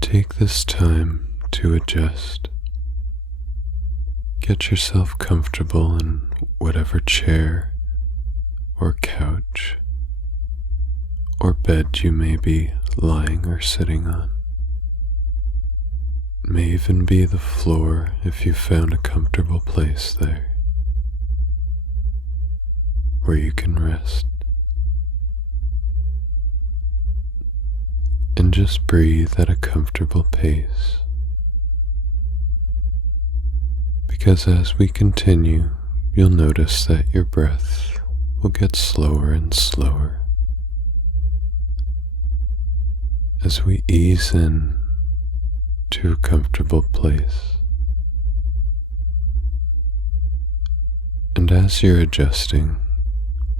take this time to adjust. Get yourself comfortable in whatever chair or couch or bed you may be lying or sitting on. It may even be the floor if you found a comfortable place there where you can rest. And just breathe at a comfortable pace, because as we continue, you'll notice that your breath will get slower and slower as we ease in to a comfortable place. And as you're adjusting,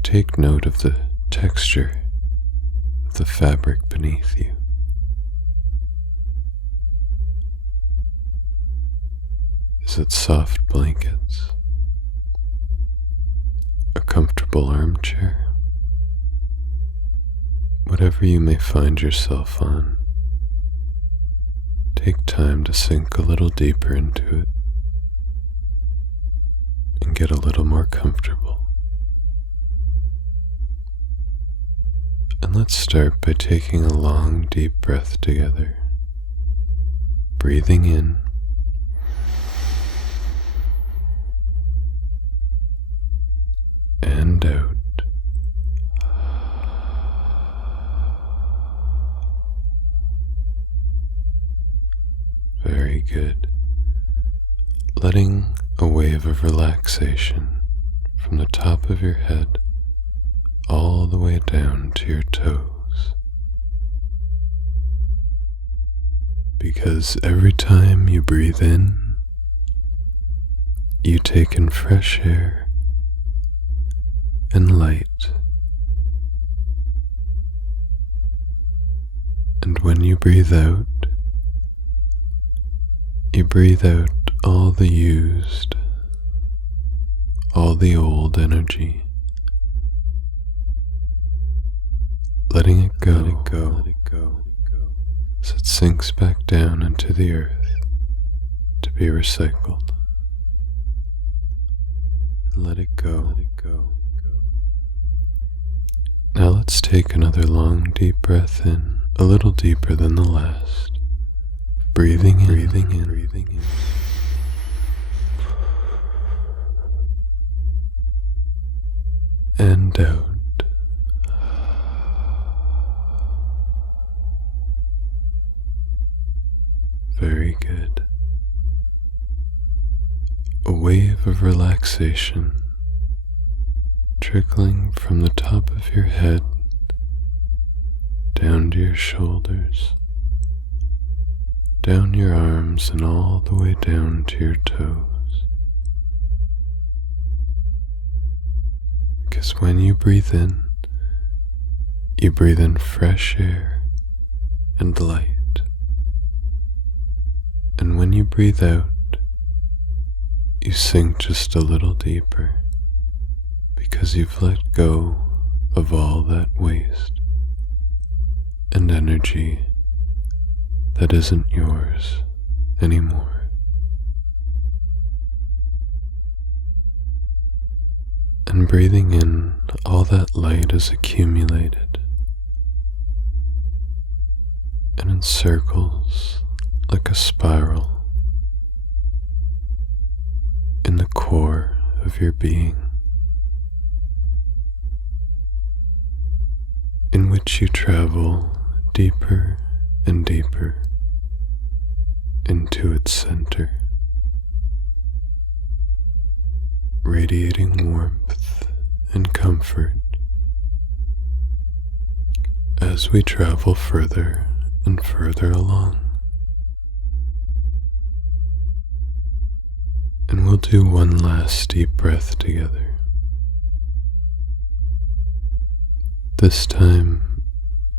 take note of the texture of the fabric beneath you. Is it soft blankets? A comfortable armchair? Whatever you may find yourself on, take time to sink a little deeper into it and get a little more comfortable. And let's start by taking a long, deep breath together, breathing in and out. Very good. Letting a wave of relaxation from the top of your head all the way down to your toes. Because every time you breathe in, you take in fresh air and light. And when you breathe out all the used, all the old energy, letting it go, as it sinks back down into the earth to be recycled. And let it go. Now let's take another long, deep breath in, a little deeper than the last. Breathing in. And out. Very good. A wave of relaxation trickling from the top of your head down to your shoulders, down your arms, and all the way down to your toes. Because when you breathe in fresh air and light. And when you breathe out, you sink just a little deeper, because you've let go of all that waste and energy that isn't yours anymore. And breathing in, all that light is accumulated and encircles like a spiral in the core of your being, in which you travel deeper and deeper into its center, radiating warmth and comfort as we travel further and further along. And we'll do one last deep breath together. This time,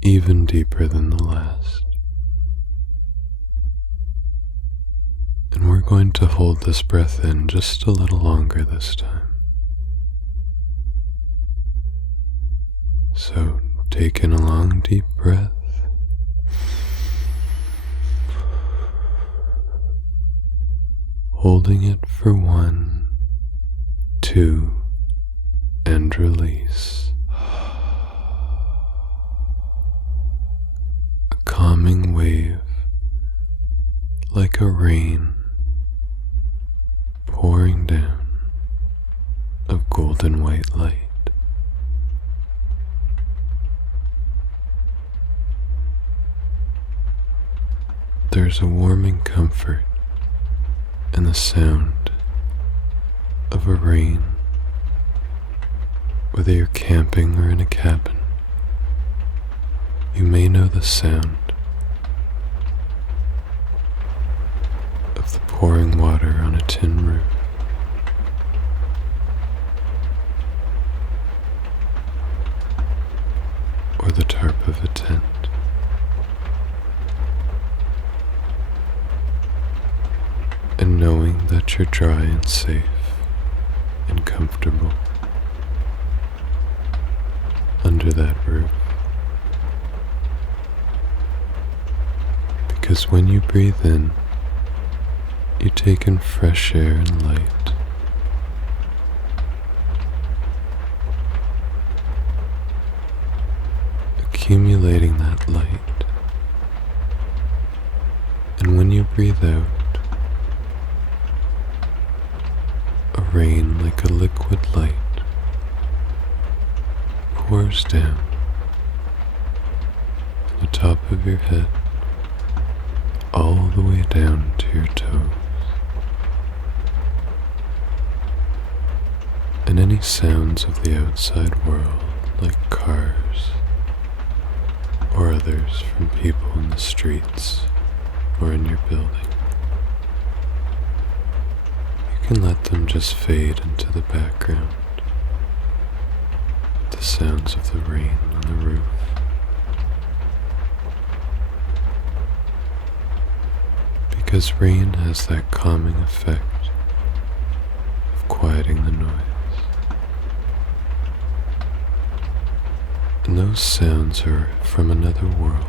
even deeper than the last. And we're going to hold this breath in just a little longer this time. So take in a long, deep breath. holding it for 1, 2, and release. A calming wave, like a rain pouring down of golden white light. There's a warming comfort in the sound of a rain, whether you're camping or in a cabin. You may know the sound of the pouring water on a tin roof. Or the tarp of a tent. And knowing that you're dry and safe and comfortable under that roof. Because when you breathe in, you take in fresh air and light. Accumulating that light. And when you breathe out, a rain like a liquid light pours down from the top of your head all the way down to your toes. And any sounds of the outside world, like cars or others from people in the streets or in your building, you can let them just fade into the background with the sounds of the rain on the roof. Because rain has that calming effect of quieting the noise. And those sounds are from another world.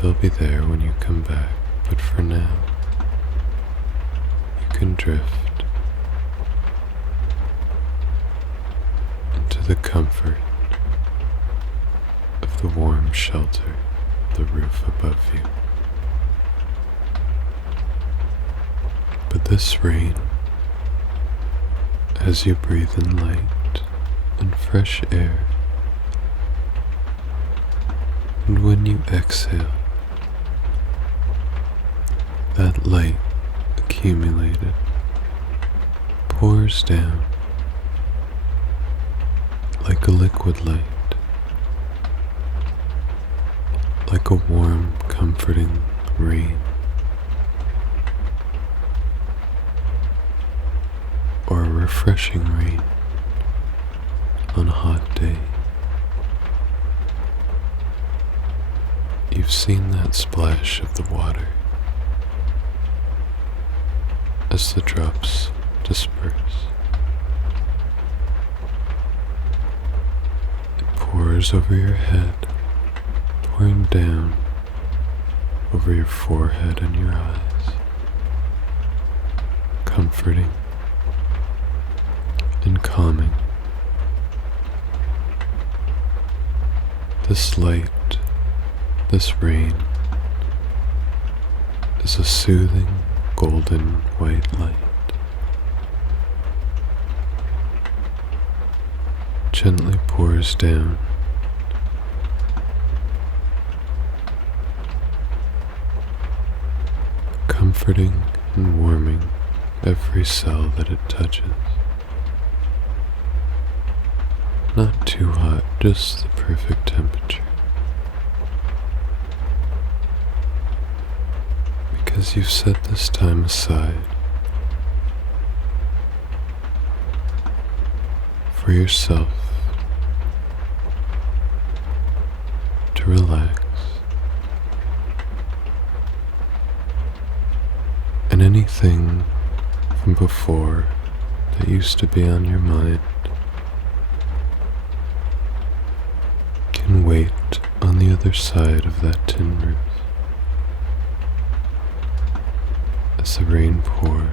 They'll be there when you come back, but for now, you can drift into the comfort of the warm shelter of the roof above you. But this rain, as you breathe in light and fresh air, and when you exhale, that light accumulated pours down like a liquid light, like a warm, comforting rain, or a refreshing rain on a hot day. You've seen that splash of the water as the drops disperse. It pours over your head, pouring down over your forehead and your eyes, comforting and calming. This light, this rain, is a soothing golden white light, gently pours down, comforting and warming every cell that it touches. Not too hot, just the perfect temperature. Because you've set this time aside for yourself to relax, and anything from before that used to be on your mind can wait on the other side of that tin roof. as the rain pours,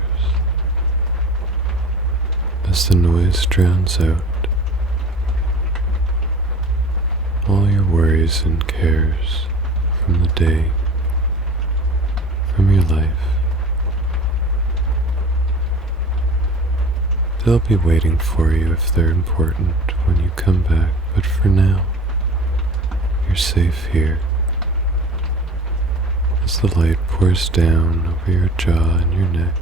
as the noise drowns out all your worries and cares from the day, from your life. They'll be waiting for you if they're important when you come back, but for now, you're safe here. As the light pours down over your jaw and your neck,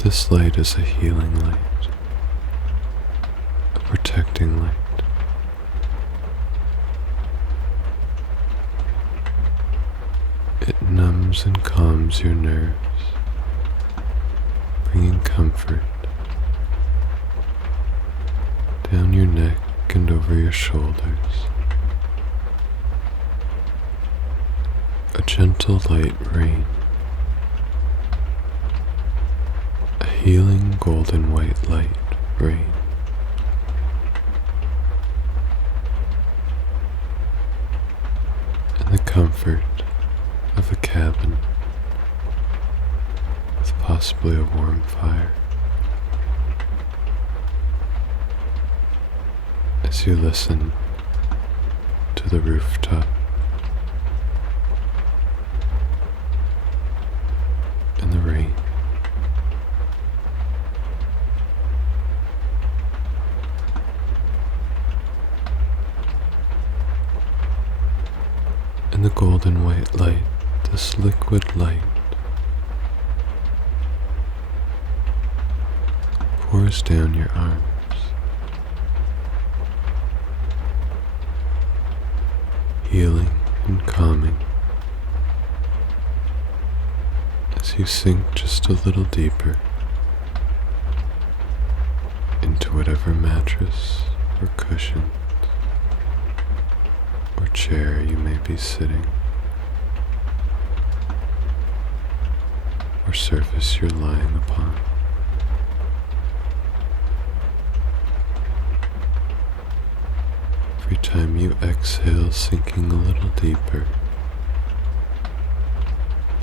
this light is a healing light, a protecting light. It numbs and calms your nerves, bringing comfort down your neck and over your shoulders. A gentle light rain, a healing golden white light rain. And the comfort of a cabin with possibly a warm fire. As you listen to the rooftop and the rain. And the golden white light, this liquid light, pours down your arms, healing and calming as you sink just a little deeper into whatever mattress or cushion or chair you may be sitting, or surface you're lying upon. Every time you exhale, sinking a little deeper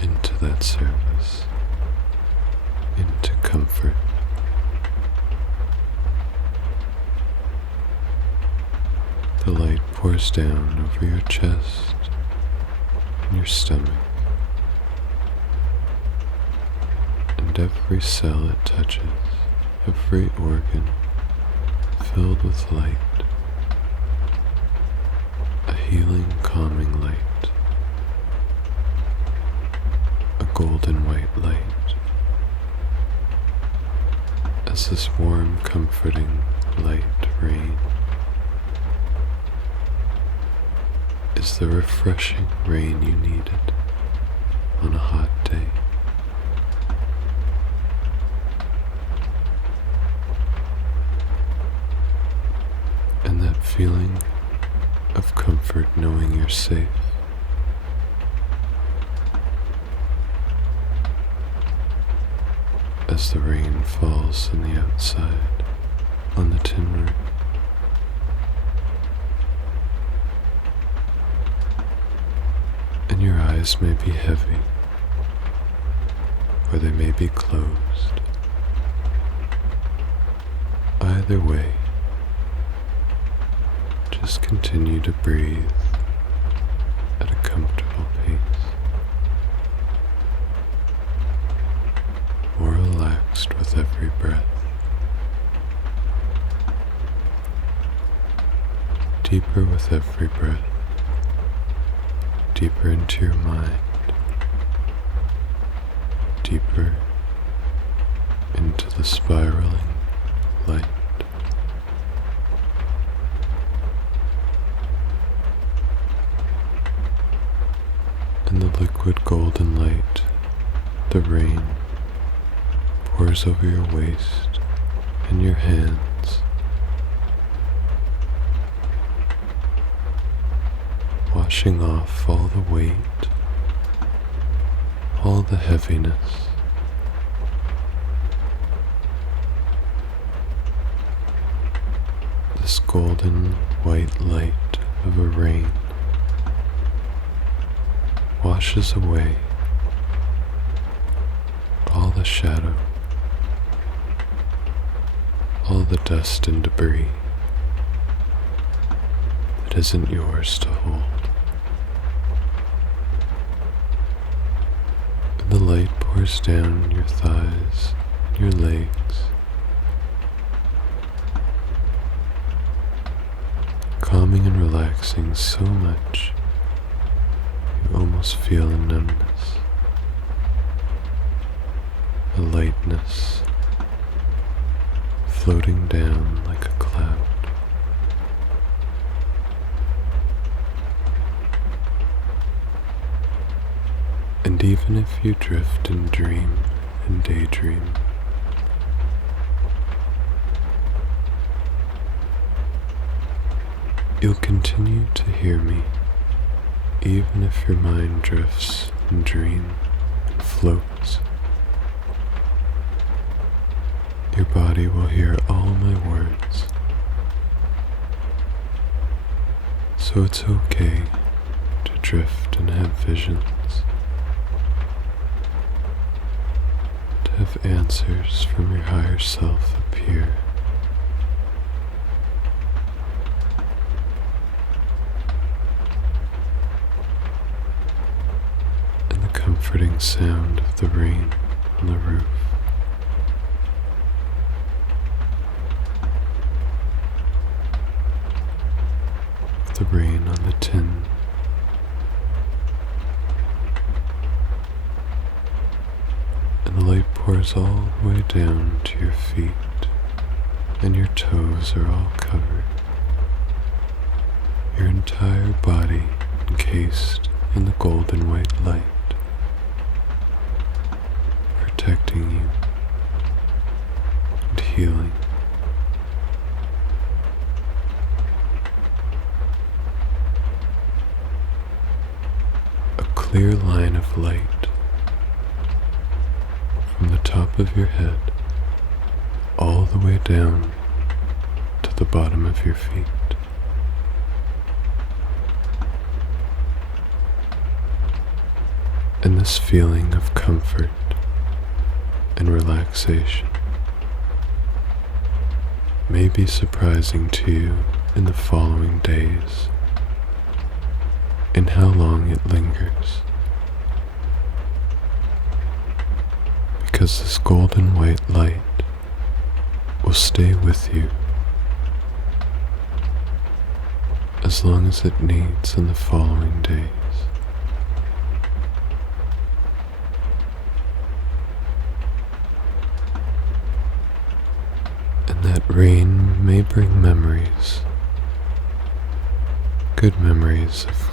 into that service, into comfort. The light pours down over your chest and your stomach, and every cell it touches, every organ filled with light. A healing, calming light, a golden white light, as this warm, comforting light rain is the refreshing rain you needed on a hot day. And that feeling of comfort knowing you're safe. As the rain falls on the outside, on the tin roof. And your eyes may be heavy, or they may be closed. Either way, just continue to breathe at a comfortable pace, more relaxed with every breath, deeper with every breath, deeper into your mind, deeper into the spiraling light. And the liquid golden light, the rain, pours over your waist and your hands, washing off all the weight, all the heaviness. This golden white light of a rain washes away all the shadow, all the dust and debris that isn't yours to hold. And the light pours down your thighs and your legs, calming and relaxing so much you almost feel a numbness, a lightness floating down like a cloud. And even if you drift and dream and daydream, you'll continue to hear me, even if your mind drifts and dreams and floats. Your body will hear all my words, so it's okay to drift and have visions, to have answers from your higher self appear. And the comforting sound of the rain on the roof, the rain on the tin, and the light pours all the way down to your feet, and your toes are all covered, your entire body encased in the golden white light, protecting you and healing. Clear line of light from the top of your head all the way down to the bottom of your feet. And this feeling of comfort and relaxation may be surprising to you in the following days, in how long it lingers, because this golden white light will stay with you as long as it needs in the following days. And that rain may bring memories, good memories of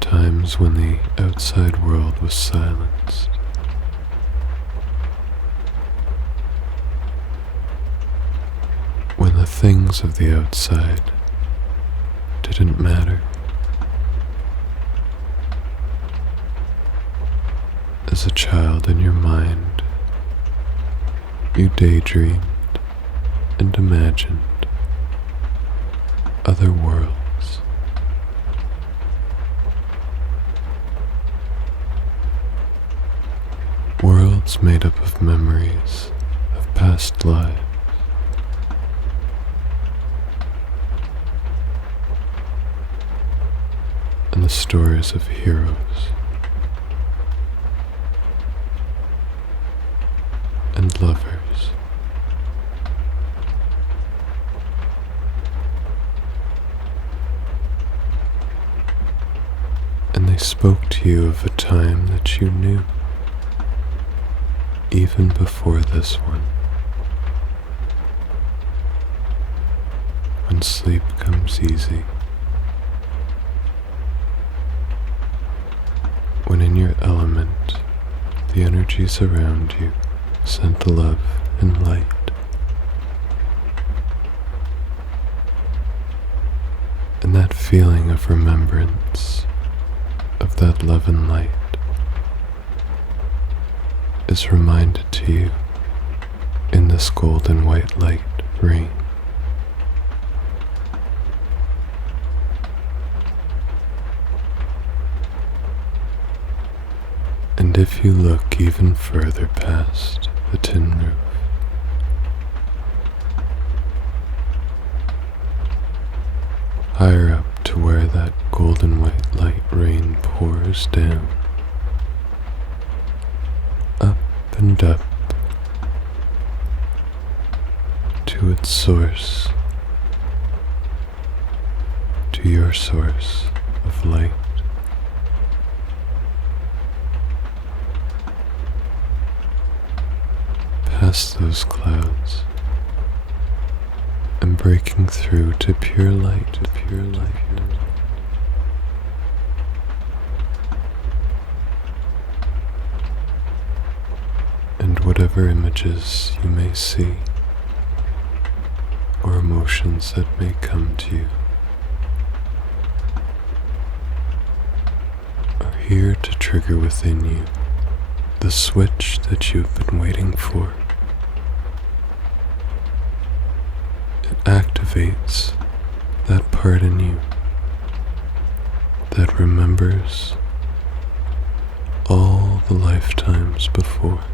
times when the outside world was silenced, when the things of the outside didn't matter. As a child in your mind, you daydreamed and imagined other worlds. Worlds made up of memories of past lives, and the stories of heroes and lovers, and they spoke to you of a time that you knew, even before this one, when sleep comes easy, when in your element the energies around you sent love and light, and that feeling of remembrance of that love and light is reminded to you in this golden white light rain. And if you look even further past the tin roof, higher up to where that golden white light rain pours down, up and up to its source, to your source of light. Past those clouds and breaking through to pure light, and whatever images you may see or emotions that may come to you are here to trigger within you the switch that you've been waiting for. It activates that part in you that remembers all the lifetimes before.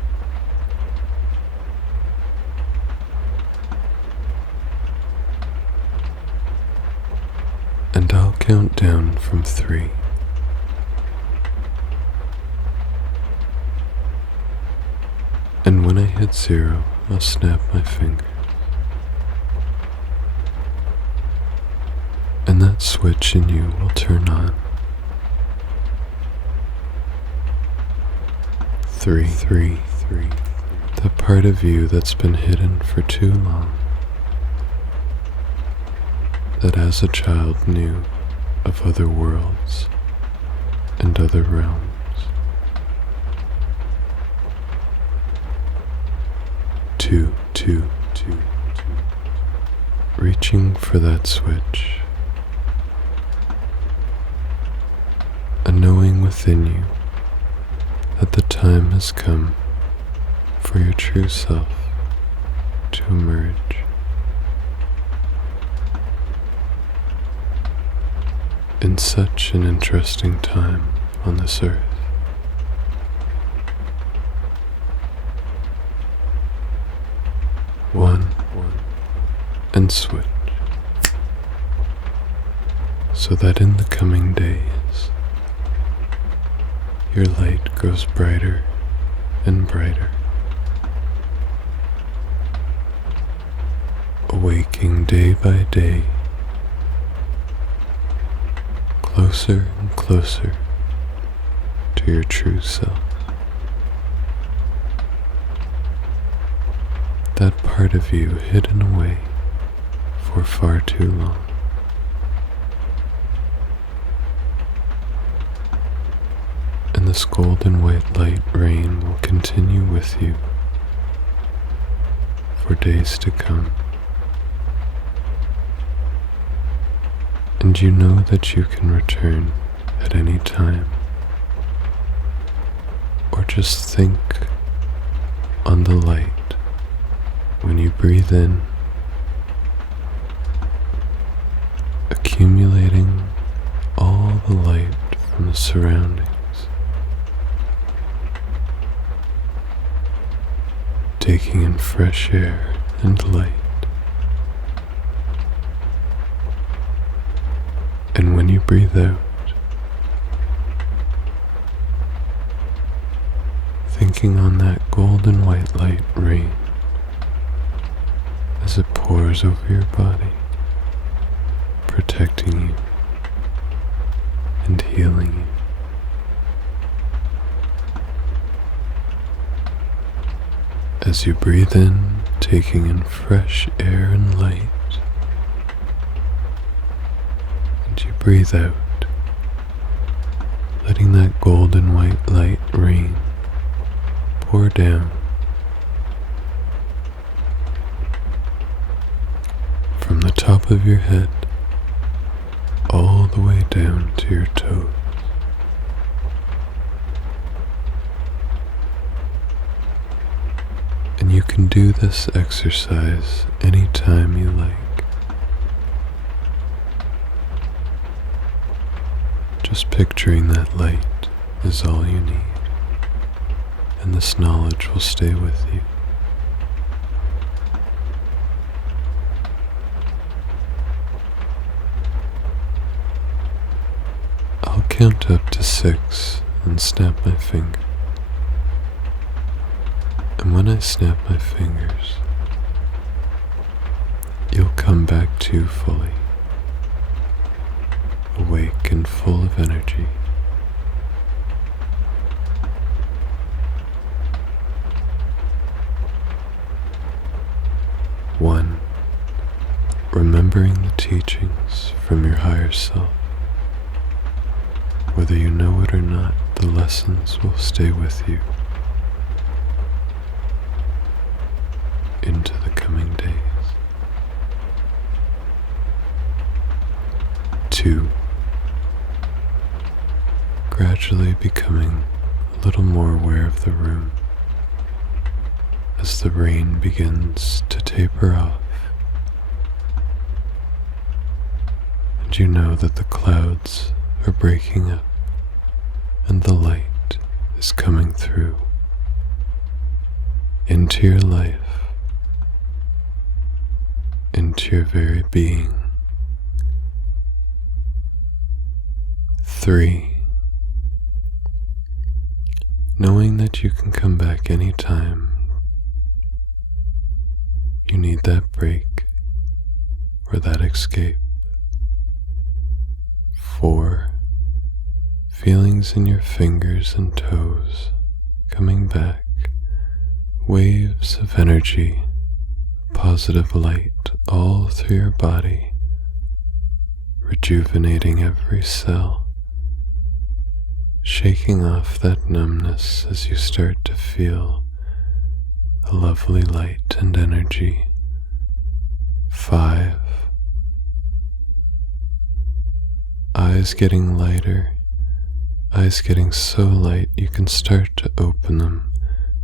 And I'll count down from 3. And when I hit 0, I'll snap my finger. And that switch in you will turn on. 3. The part of you that's been hidden for too long, that as a child knew of other worlds and other realms. 2. Reaching for that switch. A knowing within you that the time has come for your true self to emerge. In such an interesting time on this earth. One, and switch, so that in the coming days, your light grows brighter and brighter, awaking day by day, closer and closer to your true self. That part of you hidden away for far too long. And this golden white light rain will continue with you for days to come. And you know that you can return at any time, or just think on the light when you breathe in, accumulating all the light from the surroundings, taking in fresh air and light. And when you breathe out, thinking on that golden white light rain as it pours over your body, protecting you and healing you. As you breathe in, taking in fresh air and light, and you breathe out, letting that golden white light rain pour down from the top of your head all the way down to your toes. And you can do this exercise anytime you like. Just picturing that light is all you need. and this knowledge will stay with you. I'll count up to 6 and snap my finger. And when I snap my fingers, you'll come back to fully, awake and full of energy. One, remembering the teachings from your higher self. Whether you know it or not, the lessons will stay with you into the coming days. 2, gradually becoming a little more aware of the room as the rain begins to taper off, and you know that the clouds are breaking up and the light is coming through into your life, into your very being. 3, knowing that you can come back anytime you need that break or that escape. 4, feelings in your fingers and toes coming back, waves of energy, positive light all through your body, rejuvenating every cell, shaking off that numbness as you start to feel a lovely light and energy. 5, eyes getting lighter, eyes getting so light you can start to open them,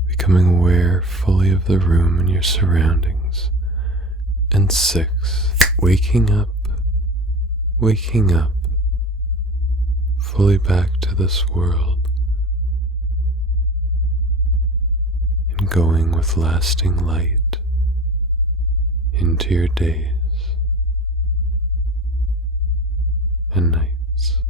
becoming aware fully of the room and your surroundings. And 6, waking up, fully back to this world, and going with lasting light into your days and nights.